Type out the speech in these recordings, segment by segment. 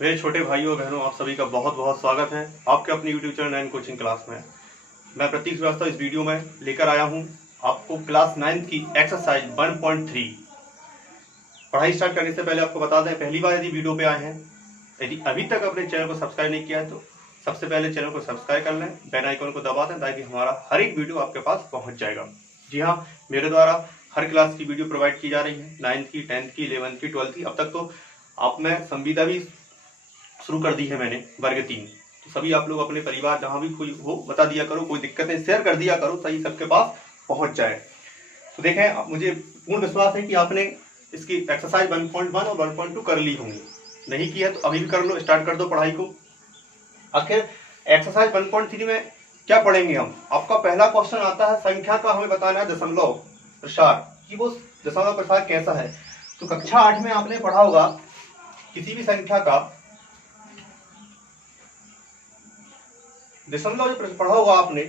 मेरे छोटे भाइयों और बहनों, आप सभी का बहुत बहुत स्वागत है आपके अपनी यूट्यूब चैनल 9 कोचिंग क्लास में। मैं प्रतीक श्रीवास्तव इस वीडियो में लेकर आया हूं आपको क्लास 9 की एक्सरसाइज 1.3। पढ़ाई स्टार्ट करने से पहले आपको बता दें, पहली बार यदि वीडियो पे आए हैं, यदि अभी तक अपने चैनल को सब्सक्राइब नहीं किया है तो सबसे पहले चैनल को सब्सक्राइब कर लें, बेल आइकन को दबा दें ताकि हमारा हर एक वीडियो आपके पास पहुँच जाएगा। जी हाँ, मेरे द्वारा हर क्लास की वीडियो प्रोवाइड की जा रही है, 9th की, 10th की, 11th की, 12th की। अब तक तो आप में संविदा भी शुरू कर दी है मैंने, वर्ग 3। तो सभी आप लोग अपने परिवार जहाँ भी कोई हो बता दिया करो, कोई दिक्कत नहीं शेयर कर दिया करो ताकि सबके पास पहुँच जाए। तो देखें, मुझे पूर्ण विश्वास है कि आपने इसकी एक्सरसाइज 1.1 और 1.2 कर ली होंगी। नहीं की है तो अभी भी कर लो, स्टार्ट कर दो पढ़ाई को। आखिर एक्सरसाइज 1.3 में क्या पढ़ेंगे हम? आपका पहला क्वेश्चन आता है, संख्या का हमें बताना है दशमलव प्रसार, कि वो दशमलव प्रसार कैसा है। तो कक्षा 8 में आपने पढ़ा होगा किसी भी संख्या का दशमलव जो पढ़ा होगा आपने,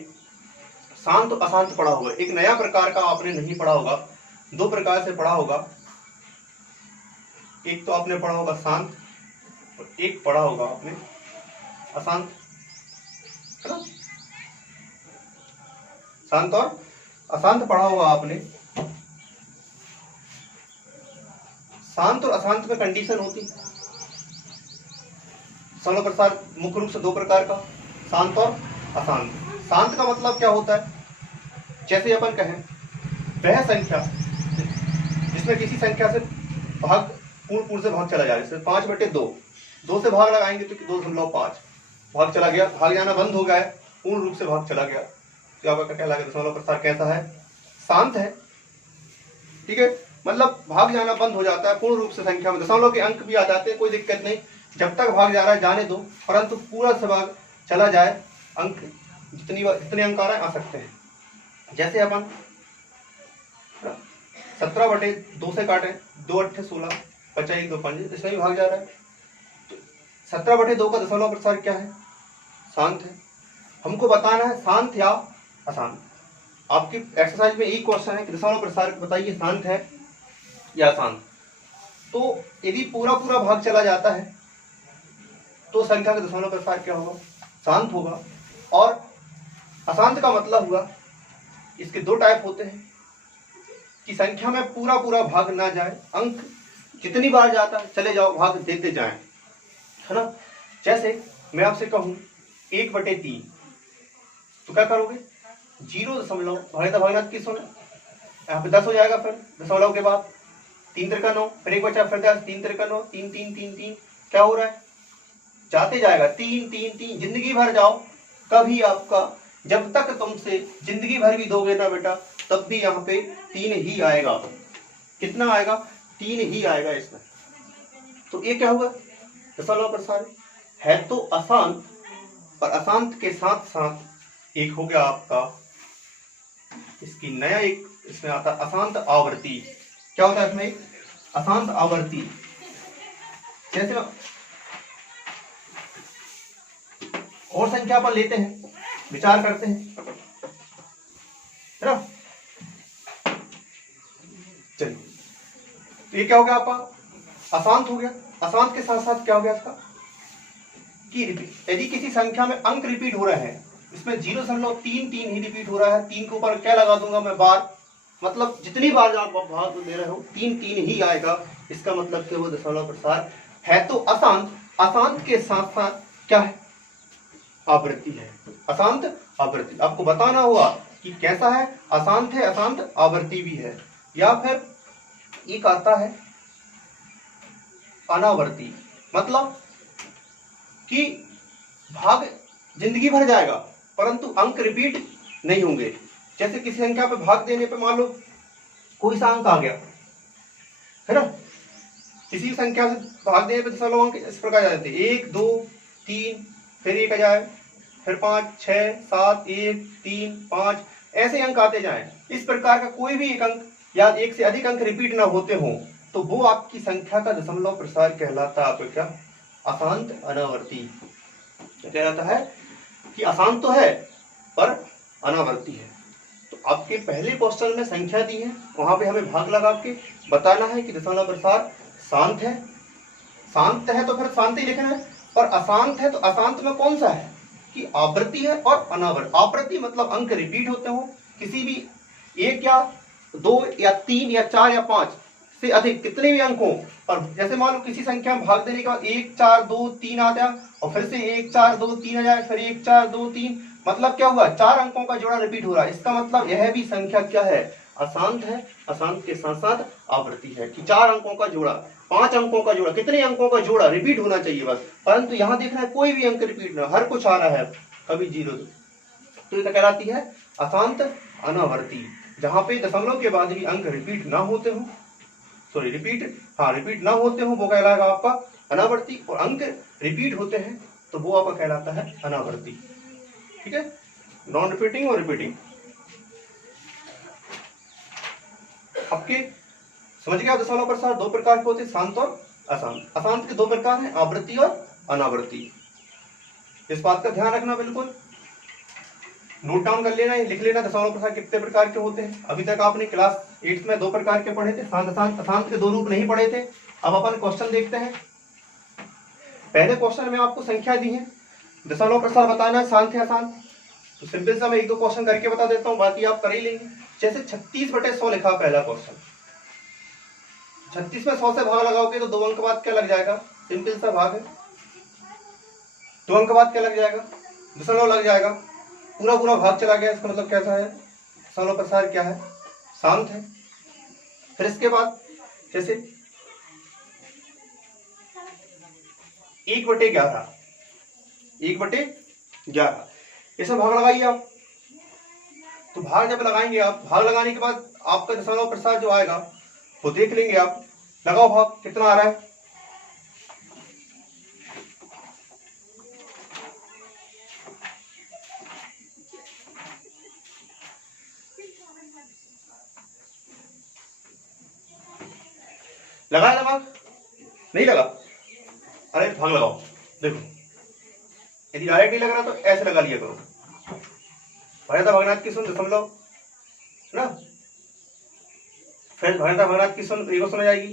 शांत और अशांत पढ़ा होगा। एक नया प्रकार का आपने नहीं पढ़ा होगा, दो प्रकार से पढ़ा होगा। एक तो आपने पढ़ा होगा शांत और एक पढ़ा होगा आपने अशांत, है ना? शांत और अशांत पढ़ा होगा आपने। शांत और अशांत में कंडीशन होती, दशमलव प्रसार मुख्य रूप से दो प्रकार का, शांत और अशांत। शांत का मतलब क्या होता है? जैसे अपन कहें वह संख्या जिसमें किसी संख्या से भाग पूर्ण से भाग चला जाए, जैसे 5/2, 2 से भाग लगाएंगे तो 2.5 भाग चला गया, भाग जाना बंद हो गया है, पूर्ण रूप से भाग चला गया। तो आपका क्या लगे दशमलव प्रसार कैसा है? शांत है। ठीक है, मतलब भाग जाना बंद हो जाता है पूर्ण रूप से, संख्या में दशमलव के अंक भी आ जाते हैं, कोई दिक्कत नहीं, जब तक भाग जा रहा है जाने दो, परंतु पूरा से भाग चला जाए, अंक जितने अंक आ रहे हैं आ सकते हैं। जैसे अपन 17/2 से काटे, 2 8 16, 5 1 2 5, इसमें भी भाग जा रहा है। 17/2 का दशमलव प्रसार क्या है? शांत है। हमको बताना है शांत या अशांत। आपकी एक्सरसाइज में एक क्वेश्चन है कि दशमलव प्रसार बताइए शांत है या अशांत। तो यदि पूरा भाग चला जाता है तो संख्या का दशमलव प्रसार क्या होगा? शांत होगा। और अशांत का मतलब हुआ, इसके दो टाइप होते हैं कि संख्या में पूरा भाग ना जाए, अंक जितनी बार जाता है चले जाओ, भाग देते जाएं, है ना? जैसे मैं आपसे कहूं 1/3, तो क्या करोगे? 0. भागना किस होना, यहाँ पे 10 हो जाएगा, फिर दशमलव के बाद 3 3 9, फिर एक बचा, फिर 10, 3 3 9, 3 3 3 3, क्या हो रहा है? जाते जाएगा, 3 3 3, जिंदगी भर जाओ, कभी आपका जब तक तुमसे जिंदगी भर भी दोगे ना बेटा, तब भी यहाँ पे 3 ही आएगा। कितना आएगा? 3 ही आएगा इसमें। तो ये क्या हुआ? दशमलव प्रसार है तो अशांत, और अशांत के साथ साथ एक हो गया आपका इसकी नया एक इसमें आता है अशांत आवृत्ति। क्या होता है इसमें? अशांत आवृत्ति। जैसे और संख्या पर लेते हैं, विचार करते हैं, है ना? चलिए, तो ये क्या हो गया आपका? अशांत हो गया। अशांत के साथ साथ क्या हो गया इसका कि यदि किसी संख्या में अंक रिपीट हो रहे हैं, इसमें 0.33 ही रिपीट हो रहा है, 3 के ऊपर क्या लगा दूंगा मैं? बार, मतलब जितनी बार आप भाग दे रहे हो 3 ही आएगा। इसका मतलब कि वो दशमलव प्रसार है तो अशांत, अशांत के साथ साथ क्या है? आवृत्ति है, अशांत आवृत्ति। आपको बताना होगा कि कैसा है, अशांत है, अशांत आवृत्ति भी है। या फिर एक आता है अनावर्ती, मतलब कि भाग जिंदगी भर जाएगा परंतु अंक रिपीट नहीं होंगे। जैसे किसी संख्या पे भाग देने पे मान लो कोई सा अंक आ गया, है ना? किसी संख्या से भाग देने पे दशमलव अंक इस प्रकार आ जाते हैं, 1 2 3, फिर 1 आ जाए, फिर 5 6 7 1 3 5, ऐसे अंक आते जाएं। इस प्रकार का कोई भी एक अंक या एक से अधिक अंक रिपीट ना होते हो तो वो आपकी संख्या का दशमलव प्रसार कहलाता है। आपको क्या? अशांत अनावर्ती। क्या कहलाता है कि अशांत तो है पर अनावर्ती है। तो आपके पहले क्वेश्चन में संख्या दी है, वहां पे हमें भाग लगा के बताना है कि दशमलव प्रसार शांत है, शांत है तो फिर शांत ही लिखना है, और अशांत है तो अशांत में कौन सा है कि आवृत्ति है और अनावृत्ति। आवृत्ति मतलब अंक रिपीट होते हो, किसी भी एक या दो या तीन या चार या पांच से अधिक कितने भी अंक हो, और जैसे मान लो किसी संख्या में भाग देने के बाद 1 4 2 3 आ जाए और फिर से 1 4 2 3 आ जाए, फिर 1 4 2 3, मतलब क्या हुआ, 4 अंकों का जोड़ा रिपीट हो रहा है। इसका मतलब यह भी संख्या क्या है, अशांत है। अशांत के साथ साथ आवृत्ति है कि 4 अंकों का जोड़ा, 5 अंकों का जोड़ा, कितने अंकों का जोड़ा रिपीट होना चाहिए बस, परंतु यहाँ देखना है कोई भी अंक रिपीट ना, हर कुछ आ रहा है, कभी जीरो, तो ये कहलाती है अशांत अनावर्ती, जहां पे दशमलव के बाद भी अंक रिपीट ना होते हो, सॉरी रिपीट ना होते हो वो कहलाएगा आपका अनावर्ती, और अंक रिपीट होते हैं तो वो आपका कहलाता है अनावर्ती। ठीक है, नॉन रिपीटिंग और रिपीटिंग। आपके समझ गया दशमलव प्रसार दो प्रकार के होते हैं, शांत और अशांत। अशांत के दो प्रकार हैं, आवृत्ति और अनावृत्ति। इस बात का ध्यान रखना, बिल्कुल नोट डाउन कर लेना, लिख लेना दशमलव प्रसार कितने प्रकार के होते हैं। अभी तक आपने क्लास 8 में 2 प्रकार के पढ़े थे, शांत अशांत। अशांत के 2 रूप नहीं पढ़े थे। अब अपन क्वेश्चन देखते हैं। पहले क्वेश्चन में आपको संख्या दी है, दशमलव प्रसार बताना है शांत है अशांत, तो सिंपल सा मैं 1-2 क्वेश्चन करके बता देता हूँ, बाकी आप कर ही लेंगे। जैसे 36/100 लिखा पहला क्वेश्चन, 36 में 100 से भाग लगाओगे तो 2 अंक बाद क्या लग जाएगा, सिंपल सा भाग है, 2 अंक बाद क्या लग जाएगा, दशमलव लग जाएगा, पूरा भाग चला गया। इसका मतलब कैसा है, दशमलव प्रसार क्या है, शांत है। फिर इसके बाद जैसे 1/11, 1/11 इसमें भाग लगाइए आप, तो भाग जब लगाएंगे आप, भाग लगाने के बाद आपका दशमलव प्रसार जो आएगा वो देख लेंगे आप। लगाओ भाग, कितना आ रहा है, लगाया भाग, नहीं लगा, अरे भाग लगाओ। देखो यदि डायरेक्ट नहीं लग रहा तो ऐसे लगा लिया करो, भगनाथ भगनाथ की सुन दशमलव ना, फिर भगनाथ की सुन एक सुन जाएगी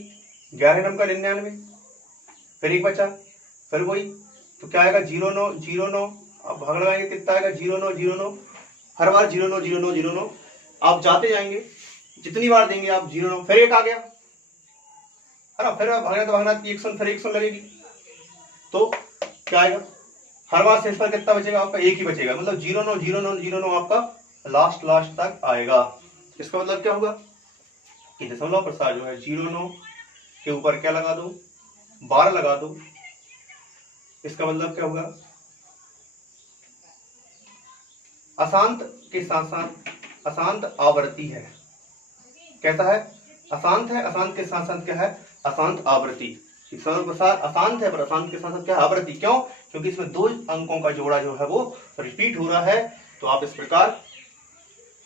11 नम का 99, फिर एक बचा, फिर वही, तो क्या आएगा 0909। अब भाग लगाएंगे कितना आएगा 0909, हर बार 090909 आप जाते जाएंगे, जितनी बार देंगे आप 09, फिर एक आ गया है ना, फिर भगनाथ की 100, फिर 100 लगेगी, तो क्या आएगा, हर बार शेष पर कितना बचेगा आपका, एक ही बचेगा, मतलब 090909 आपका लास्ट तक आएगा। इसका मतलब क्या होगा कि दशमलव प्रसार जो है 09 के ऊपर क्या लगा दो, 12 लगा दो। इसका मतलब क्या होगा, अशांत के साथ साथ अशांत आवृत्ति है। कैसा है, अशांत है, अशांत के साथ साथ क्या है, अशांत आवृत्ति। दशमलव प्रसार अशांत है पर अशांत के साथ साथ क्या है, आवृत्ति। क्यों, क्योंकि इसमें 2 अंकों का जोड़ा जो है वो रिपीट हो रहा है। तो आप इस प्रकार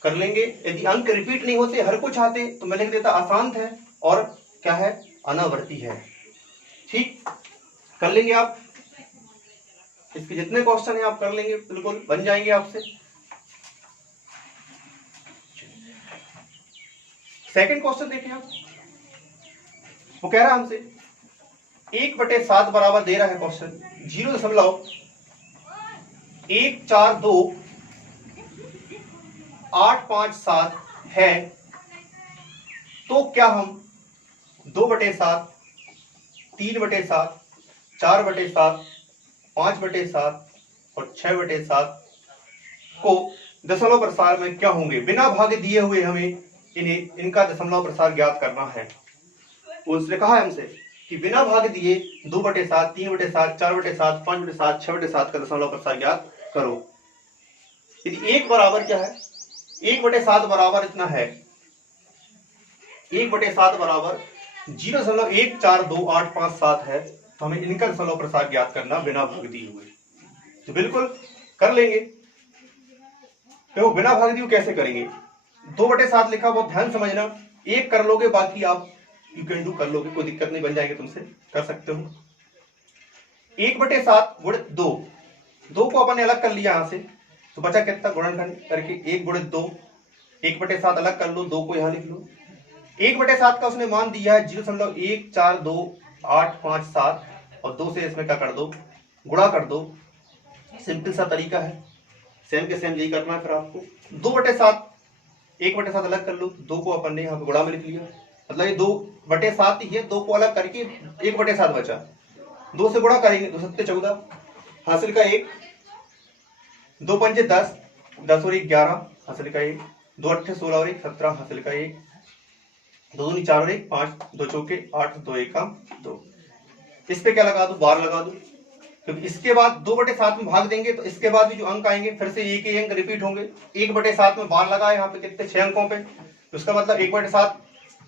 कर लेंगे। यदि अंक रिपीट नहीं होते, हर कुछ आते, तो मैं लिख देता अशांत है और क्या है, अनावृत्ति है। ठीक, कर लेंगे आप, इसके जितने क्वेश्चन है आप कर लेंगे, बिल्कुल बन जाएंगे आपसे। सेकंड क्वेश्चन देखें आप, वो कह रहा है हमसे 1/7 बराबर दे रहा है क्वेश्चन 0.1428557 है, तो क्या हम 2/7, 3/7, 4/7, 5/7 और 6/7 को दशमलव प्रसार में क्या होंगे, बिना भाग दिए हुए हमें इनका दशमलव प्रसार ज्ञात करना है। उसने कहा है हमसे कि बिना भाग दिए 2/7, 3/7, 4/7, 5/7, 6/7 का दशमलव प्रसार ज्ञात करो। यदि 1 बराबर क्या है, 1/7 बराबर इतना है, 1/7 बराबर 0.142857 है, तो हमें इनका दशमलव प्रसार ज्ञात करना बिना भाग दिए हुए। तो बिल्कुल कर लेंगे। तो बिना भाग दिए कैसे करेंगे, 2/7 लिखा, बहुत ध्यान समझना, 1 कर लोगे, बाकी आप यू कैन डू कर लोगे, कोई दिक्कत नहीं, बन जाएंगे, तुमसे कर सकते हो। 1/7 गुणित 2 को अपन ने अलग कर लिया यहां से, तो बचा कितना, गुणनखंड करके 1 गुणित 2, 1/7 अलग कर लो, 2 को यहां लिख लो। 1/7 का उसने मान दिया है 0.142857, और 2 से इसमें क्या कर दो, गुणा कर दो। सिंपल सा तरीका है, सेम के सेम यही करना है। फिर आपको 2/7, 1/7 अलग कर लो, 2 को अपन ने यहाँ पे गुणा में लिख लिया, मतलब ये 2/7 ही है, 2 को अलग करके 1/7 बचा। 2 से गुणा करेंगे 2 7 14 हासिल का 1, 2 पंजे 10, 10 और 1 11 हासिल का 1, 2 8 16 और 1 17 हासिल का 1, 2 दूनी 4 और 1 5, 2 चौके 8, 2 1 2। इस पे क्या लगा दो, 12 लगा दो, क्योंकि इसके बाद 2/7 में भाग देंगे तो इसके बाद भी जो अंक आएंगे फिर से एक ही अंक रिपीट होंगे। 1/7 में 12 लगा है यहाँ पे कितने 6 अंकों पे, तो इसका मतलब 1/7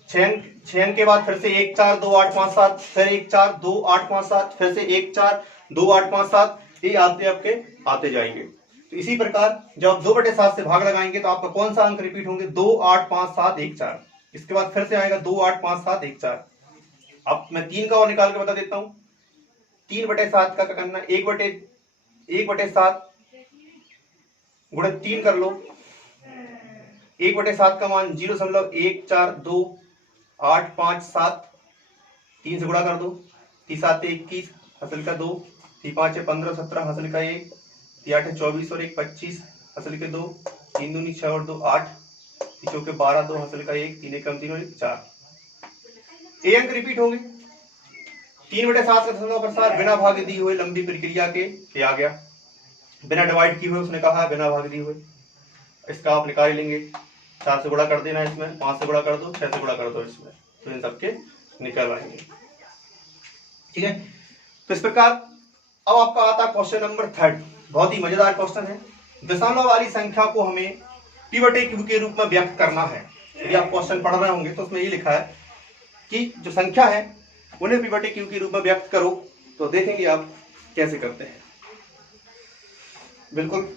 6 अंक के बाद फिर से 1 4 2 8 5 7, फिर 1 4 2 8 5 7, फिर से 1 4 2 8 5 7, ये आते आपके आते जाएंगे। तो इसी प्रकार जब आप 2/7 से भाग लगाएंगे तो आपका कौन सा अंक रिपीट होंगे, 2 8 5 7 1 4, इसके बाद फिर से आएगा 2 8 5 7 1 4। अब मैं 3 का और निकाल के बता देता हूँ। 3/7 का क्या करना है, 1/7 गुणे 3 कर लो। 1/7 का मान 0.142 8 5 7, 3 से गुणा कर दो, 3 7 21 हासिल का 2, 3 5 15 17 हासिल का 1, 3 8 24 और 1 25 हासिल के 2, 3 दूनी 6 और 2 8, 3 चौके 12 2 हासिल का 1, 3 1 3 और 1 4। ये अंक रिपीट होंगे। 3/7 का दशमलव प्रसार बिना भाग दी हुए लंबी प्रक्रिया के ये आ गया, बिना डिवाइड किए हुए उसने कहा बिना भाग दी हुए। इसका आप निकाल लेंगे, 4 से गुणा कर देना इसमें, 5 से गुणा कर दो, 6 से गुणा कर दो इसमें, तो इन सबके निकल आएंगे। ठीक है, तो इस प्रकार अब आपका आता है क्वेश्चन नंबर 3, बहुत ही मजेदार क्वेश्चन है। दशमलव वाली संख्या को हमें P/Q के रूप में व्यक्त करना है। यदि आप क्वेश्चन पढ़ रहे होंगे तो उसमें ये लिखा है कि जो संख्या है उन्हें P/Q के रूप में व्यक्त करो, तो देखेंगे आप कैसे करते हैं। बिल्कुल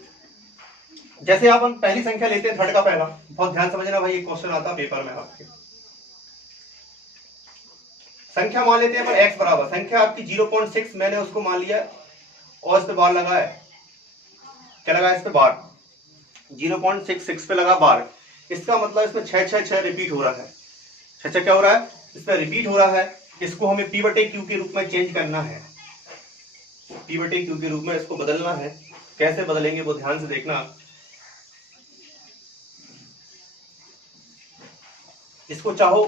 जैसे आप हम पहली संख्या लेते हैं, 3rd का पहला, बहुत ध्यान समझना भाई, ये क्वेश्चन आता है पेपर में आपके। संख्या मान लेते हैं अपन x बराबर, संख्या आपकी 0.6 मैंने उसको मान लिया और इस पे बार लगा है, क्या लगा है इस पे बार, 0.66 पे लगा बार। इसका मतलब इसमें 6 6 6 रिपीट हो रहा है, 6 6 क्या हो रहा है इसमें रिपीट हो रहा है। इसको हमें P/Q के रूप में चेंज करना है, P/Q के रूप में इसको बदलना है। कैसे बदलेंगे वो ध्यान से देखना। इसको चाहो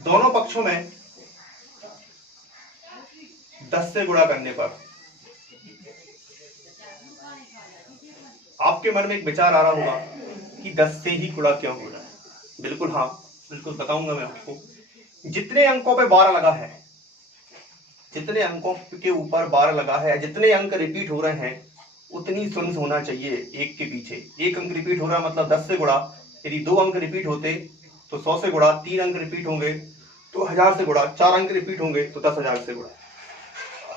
दोनों पक्षों में 10 से गुणा करने पर आपके मन में एक विचार आ रहा होगा कि 10 से ही गुणा क्यों हो रहा है। बिल्कुल हाँ, बिल्कुल बताऊंगा मैं आपको। जितने अंकों पे 12 लगा है, जितने अंकों के ऊपर 12 लगा है, जितने अंक रिपीट हो रहे हैं उतनी शून्य होना चाहिए एक के पीछे। एक अंक रिपीट हो रहा है मतलब 10 से गुणा, यदि 2 अंक रिपीट होते तो 100 से गुणा, 3 अंक रिपीट होंगे तो 1000 से गुणा, 4 अंक रिपीट होंगे तो 10,000 से गुणा।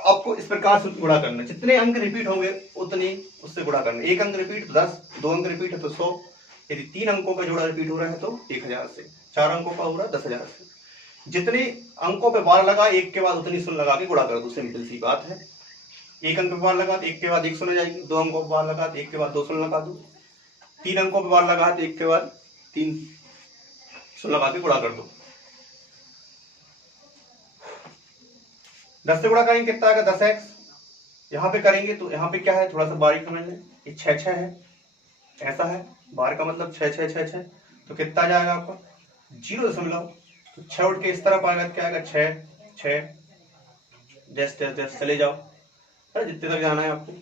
आपको इस प्रकार से गुणा करना, जितने अंक रिपीट होंगे उतनी उससे गुणा करना। 1 अंक रिपीट तो 10, 2 अंक रिपीट है तो 100, यदि 3 अंकों का जोड़ा रिपीट हो रहा है तो 1000 से, 4 अंकों का हो रहा है 10,000 से। जितने अंकों पे 12 लगा, एक के बाद उतनी शून्य लगा के गुणा कर दो, सिंपल सी बात है। 1 अंक पे 12 लगा तो एक के बाद 1 शून्य जाएगी, 2 अंकों पे 12 लगा तो एक के बाद 2 शून्य लगा दो, 3 अंकों पे 12 लगा तो एक के बाद 3 शून्य लगा के गुणा कर दो। 10 से गुणा करेंगे कितना आएगा 10x। यहाँ पे करेंगे तो यहाँ पे क्या है, थोड़ा सा बारीक समझ लें, ये 6 6 है, ऐसा है, 12 का मतलब 6 6 6 6, तो कितना आ जाएगा आपका 0. तो 6 उठ के इस तरफ आएगा, क्या आएगा 6 6, जस्ट चले जाओ जितने तक जाना है आपको।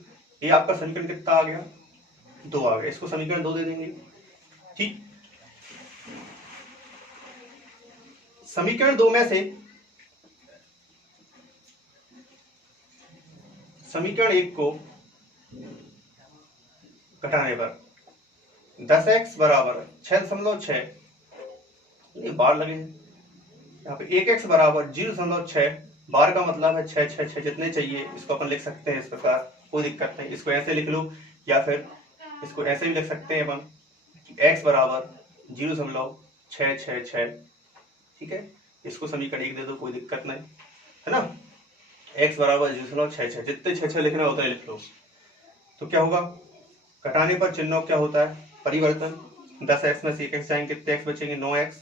ये आपका समीकरण कितना आ गया 2 आ गया, इसको समीकरण 2 दे देंगे। ठीक, समीकरण 2 में से समीकरण 1 को घटाने पर 10x बराबर 6.6, ये बार लगे हैं यहाँ पे, 1x बराबर 0.6, बार का मतलब है 6 6 6, जितने चाहिए इसको अपन लिख सकते हैं इस प्रकार, कोई दिक्कत नहीं। इसको ऐसे लिख लो या फिर इसको ऐसे भी लिख सकते हैं अपन, x बराबर 0.666, ठीक है, इसको समीकरण 1 दे दो, कोई दिक्कत नहीं है ना। x बराबर 0.66, जितने 6 6 लिखना होता है लिख लो। तो क्या होगा, घटाने पर चिन्हों क्या होता है परिवर्तन, 10x में से 1x जाएंगे, कितने x बचेंगे 9x,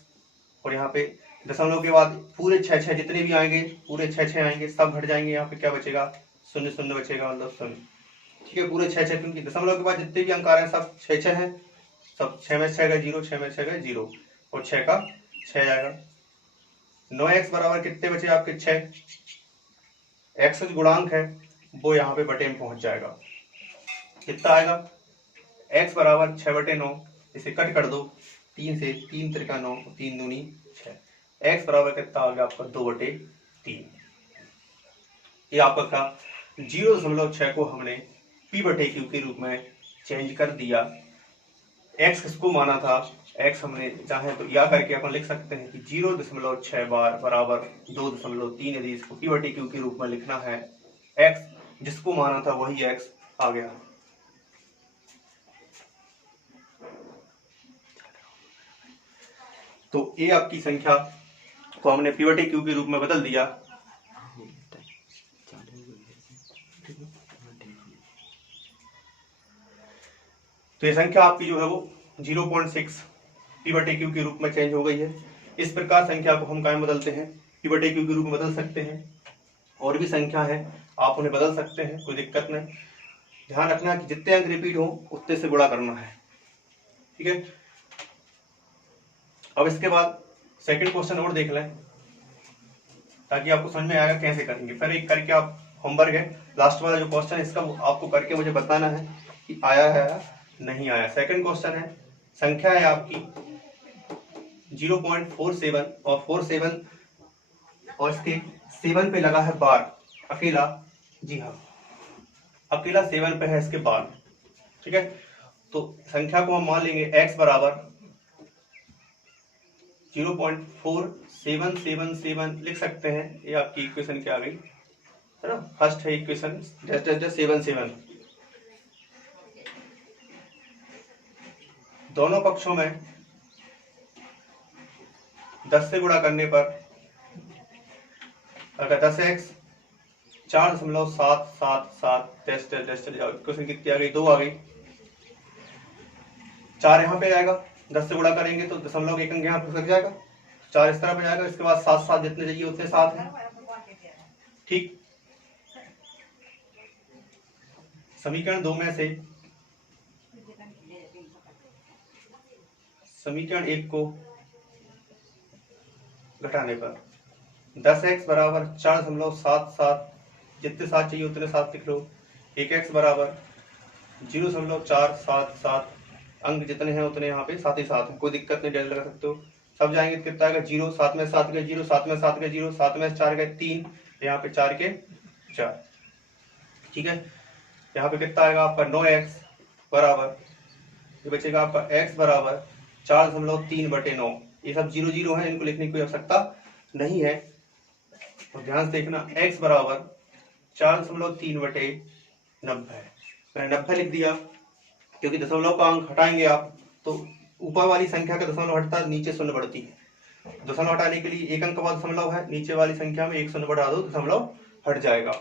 और यहाँ पे दशमलव के बाद पूरे 6 जितने भी आएंगे पूरे 6 आएंगे, सब हट जाएंगे। यहाँ पे क्या बचेगा, 0 बचेगा, मतलब 0। ठीक है, पूरे 6 क्योंकि दशमलव के बाद जितने भी अंक आ रहे हैं सब 6 हैं, सब 6 में 6 का 0, 6 में 6 का 0 और 6 का 6 आएगा। 9x बराबर कितने बचे आपके 6। x जो गुणांक है वो यहाँ पे बटे में पहुंच जाएगा। कितना आएगा, x बराबर 6/9, इसे कट कर दो 3 से, 3 त्रिका 9, 3 दूनी 6। x बराबर कितना आ गया आपका 2/3। ये आपका क्या 0.6 को हमने p/q के रूप में चेंज कर दिया। x किसको माना था, x हमने चाहे तो या करके अपन लिख सकते हैं कि 0.6 बार बराबर 2.3। यदि इसको p/q के रूप में लिखना है, x जिसको माना था वही x आ गया। तो ये आपकी संख्या को हमने p/q के रूप में बदल दिया। तो ये संख्या आपकी जो है वो 0.6 p/q के रूप में चेंज हो गई है। इस प्रकार संख्या को हम क्या बदलते हैं, p/q के रूप में बदल सकते हैं। और भी संख्या है, आप उन्हें बदल सकते हैं, कोई दिक्कत नहीं। ध्यान रखना कि जितने अंक रिपीट हो उतने से गुणा करना है। ठीक है, अब इसके बाद सेकंड क्वेश्चन और देख लें ताकि आपको समझ में आएगा कैसे करेंगे। फिर एक करके आप होमवर्क है, लास्ट वाला जो क्वेश्चन है इसका आपको करके मुझे बताना है कि आया है या नहीं आया। सेकंड क्वेश्चन है, संख्या है आपकी 0.47 और 47 और इसके 7 पे लगा है बार अकेला। जी हाँ, अकेला 7 पे है इसके बार। ठीक है, तो संख्या को हम मान लेंगे x बराबर 0.4777 लिख सकते हैं। ये आपकी इक्वेशन क्या आ गई है ना, फर्स्ट है इक्वेशन जस्ट 7 दोनों पक्षों में 10 से गुणा करने पर अगर 10x 4.777 इक्वेशन कितनी आ गई, 2 आ गई। 4 यहाँ पे आएगा, 10 से गुणा करेंगे तो दशमलव एक अंक यहाँ पे लग जाएगा, 4 इस तरफ आ जाएगा। इसके बाद 7 जितने चाहिए उतने 7 हैं। ठीक, समीकरण 2 में से समीकरण 1 को घटाने पर 10x बराबर 4.77 जितने 7 चाहिए उतने 7 लिख लो। 1x बराबर 0.477 अंक जितने हैं उतने यहाँ पे 7 ही 7 है, कोई दिक्कत नहीं, डेढ़ लगा सकते हो। सब जाएंगे तो कितना आएगा 0, 7 में 7 गए 0, 7 में 7 गए 0, 7 में 4 गए 3, यहाँ पे 4 के 4। ठीक है, यहाँ पे कितना आएगा आपका 9x बराबर, ये बचेगा आपका x बराबर 4.3/9। ये सब 0 0 है, इनको लिखने की कोई आवश्यकता नहीं है। तो ध्यान से देखना, x बराबर 4.3/90 है। मैंने 90 लिख दिया क्योंकि दशमलव का अंक हटाएंगे आप तो ऊपर वाली संख्या का दशमलव हटता है, नीचे शून्य बढ़ती है। दशमलव हटाने के लिए एक अंक का बाद दशमलव है, नीचे वाली संख्या में 1 शून्य बढ़ा दो, दशमलव हट जाएगा।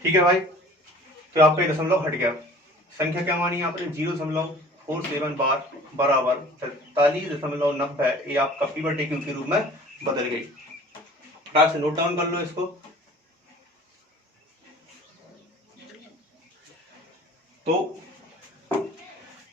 ठीक है भाई, तो आपका ये दशमलव हट गया। संख्या क्या मानी आपने 0.47 बार बराबर 43.90, ये आपका p/q के रूप में बदल गई। फटाक से नोट डाउन कर लो इसको। तो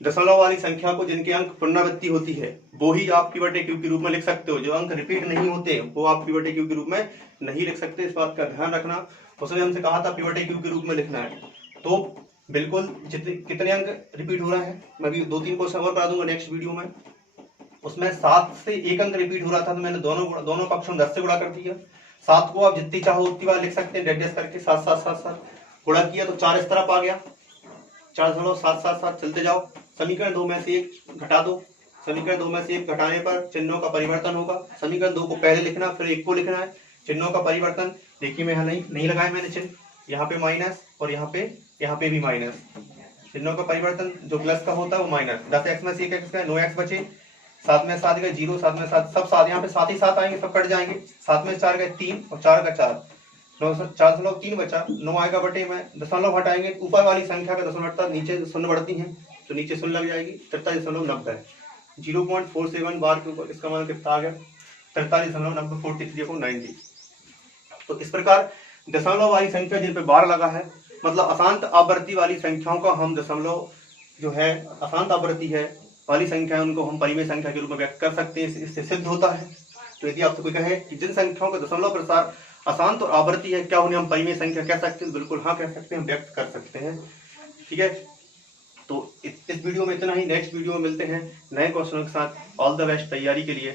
दशमलव वाली संख्या को जिनके अंक पुनरावृत्ति होती है वो ही आप p/q के रूप में लिख सकते हो। जो अंक रिपीट नहीं होते वो आप p/q के रूप में नहीं लिख सकते, इस बात का ध्यान रखना। उसने हमसे कहा था p/q के रूप में लिखना है, तो बिल्कुल कितने अंक रिपीट हो रहे हैं, मैं भी 2-3 क्वेश्चन और करा दूंगा नेक्स्ट वीडियो में। उसमें 7 से एक अंक रिपीट हो रहा था तो मैंने दोनों पक्षों में 10 से गुणा कर दिया। 7 को आप जितनी चाहो उतनी बार लिख सकते हैं, एडजस्ट करके 7 7 7 7 गुणा किया तो 4 इस तरफ आ गया, 4.777 चलते जाओ। समीकरण 2 में से 1 घटा दो, समीकरण 2 में से 1 घटाने पर चिन्हों का परिवर्तन होगा। समीकरण 2 को पहले लिखना फिर 1 को लिखना है। चिन्हों का परिवर्तन देखिए, मैं यहाँ नहीं लगाया मैंने चिन्ह, यहाँ पे माइनस और यहाँ पे भी माइनस। चिन्हों का परिवर्तन जो प्लस का होता है वो माइनस। 10x में से 1x गए, 9x बचे, 7 में 7 गए 0, 7 में 7 सब 7, यहाँ पे 7 ही 7 आएंगे, सब कट जाएंगे। 7 में 4 गए 3 और 4 का 4, 4.3 बचा, 9 आएगा बटे में, दशमलव हटाएंगे, ऊपर वाली संख्या का दशमलव हटता, नीचे शून्य बढ़ती है तो नीचे शून्य लग जाएगी। 43.90 0.47 बार के ऊपर इसका मान कितना आ गया 43.43 को 90। तो इस प्रकार दशमलव वाली संख्या जिन पे बार लगा है, मतलब अशांत आवृत्ति वाली संख्याओं का हम दशमलव जो है अशांत आवृत्ति है वाली संख्या, उनको हम परिमेय संख्या के रूप में व्यक्त कर सकते हैं, इससे सिद्ध होता है। तो यदि आपसे कोई कहे कि जिन संख्याओं का दशमलव प्रसार अशांत और आवृत्ति है, क्या उन्हें हम परिमेय संख्या कह सकते हैं? बिल्कुल हाँ कह सकते हैं, व्यक्त कर सकते हैं। ठीक है, तो इस वीडियो में इतना ही। नेक्स्ट वीडियो में मिलते हैं नए क्वेश्चनों के साथ। ऑल द बेस्ट तैयारी के लिए।